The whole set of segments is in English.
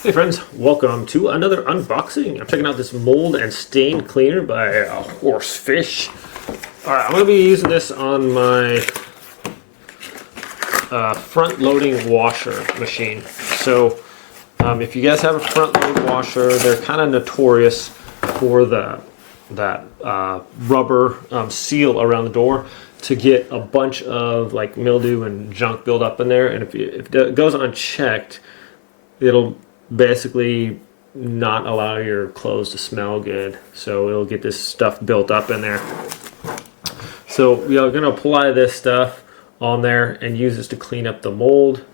Hey friends, welcome to another unboxing. I'm checking out this mold and stain cleaner by Horsefish. Alright, I'm going to be using this on my front loading washer machine. So if you guys have a front load washer, they're kind of notorious for that rubber seal around the door to get a bunch of like mildew and junk build up in there. And if it goes unchecked, it'll basically not allow your clothes to smell good, so it'll get this stuff built up in there. So we are going to apply this stuff on there and use this to clean up the mold.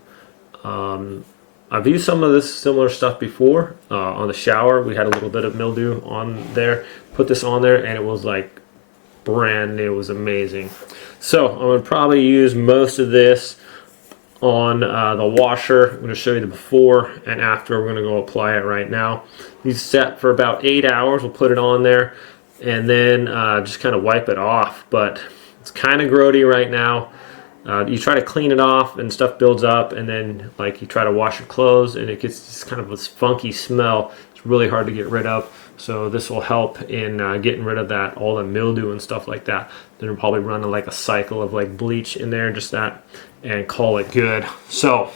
I've used some of this similar stuff before on the shower. We had a little bit of mildew on there, put this on there, and it was like brand new. It was amazing. So I'm going to probably use most of this on the washer. I'm going to show you the before and after. We're going to go apply it right now. These set for about 8 hours. We'll put it on there and then just kind of wipe it off, but it's kind of grody right now. You try to clean it off and stuff builds up, and then like you try to wash your clothes and it gets this kind of this funky smell. It's really hard to get rid of, so this will help in getting rid of that, all the mildew and stuff like that. Then we'll probably run like a cycle of like bleach in there, just that, and call it good. So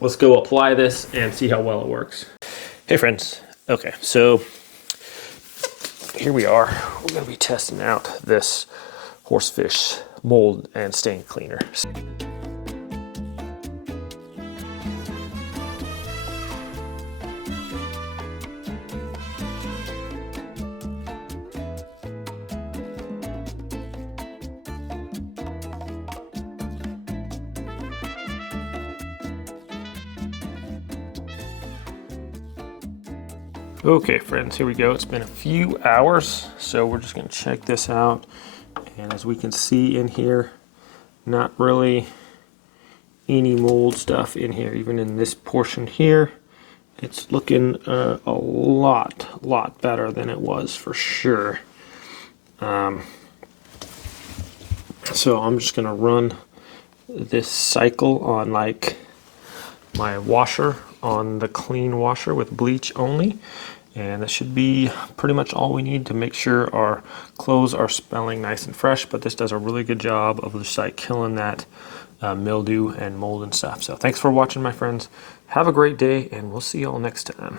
let's go apply this and see how well it works. Hey friends, okay, so here we are. We're going to be testing out this Horsefish mold and stain cleaner. Okay friends, here we go. It's been a few hours, so we're just going to check this out. And as we can see in here, not really any mold stuff in here. Even in this portion here, it's looking a lot better than it was for sure. So I'm just going to run this cycle on like my washer, on the clean washer with bleach only, and that should be pretty much all we need to make sure our clothes are smelling nice and fresh. But this does a really good job of just like killing that mildew and mold and stuff. So thanks for watching, my friends. Have a great day, and we'll see you all next time.